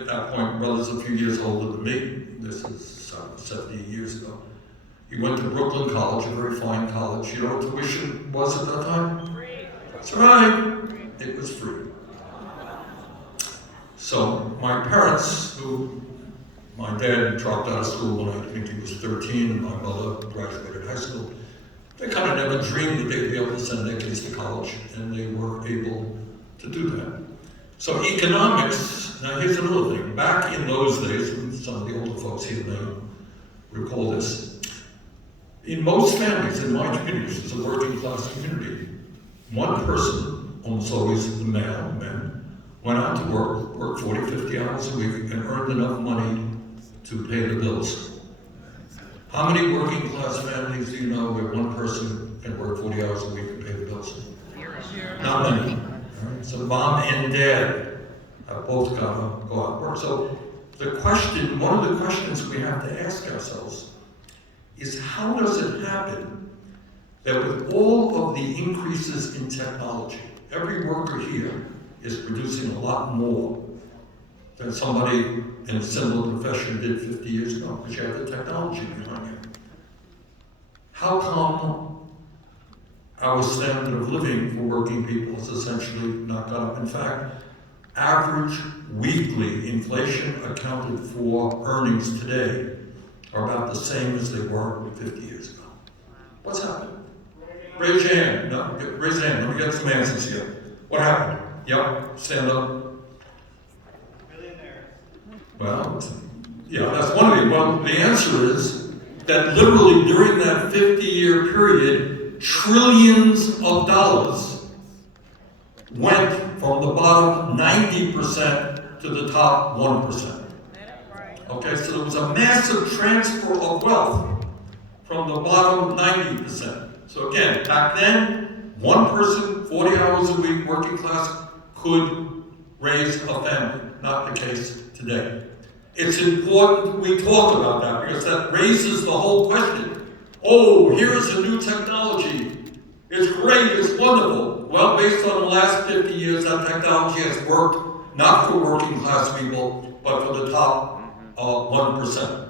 at that point, brother's a few years older than me. This is 70 years ago. He went to Brooklyn College, a very fine college. You know what tuition was at that time? Free. That's right. It was free. So my parents, who my dad dropped out of school when I think he was 13, and my mother graduated high school, they kind of never dreamed that they'd be able to send their kids to college, and they were able to do that. So economics, now here's another thing. Back in those days, and some of the older folks here may recall this, in most families, in my community, which is a working class community, one person, almost always the male, men, went out to worked 40, 50 hours a week, and earned enough money to pay the bills. How many working class families do you know where one person can work 40 hours a week and pay the bills? Not many. Right? So mom and dad have both got to go out and work. So the question, one of the questions we have to ask ourselves is, how does it happen that with all of the increases in technology, every worker here is producing a lot more than somebody in a similar profession did 50 years ago, because you have the technology behind you. How come our standard of living for working people is essentially not gone up? In fact, average weekly inflation accounted for earnings today are about the same as they were 50 years ago. What's happened? Raise your hand. No, raise your hand. Let me get some answers here. What happened? Yep, stand up. Well, yeah, that's one of them. Well, the answer is that literally during that 50-year period, trillions of dollars went from the bottom 90% to the top 1%. Okay, so there was a massive transfer of wealth from the bottom 90%. So again, back then, one person, 40 hours a week, working class, could raise a family. Not the case today. It's important we talk about that, because that raises the whole question. Oh, here's a new technology. It's great, it's wonderful. Well, based on the last 50 years, that technology has worked not for working class people, but for the top 1%.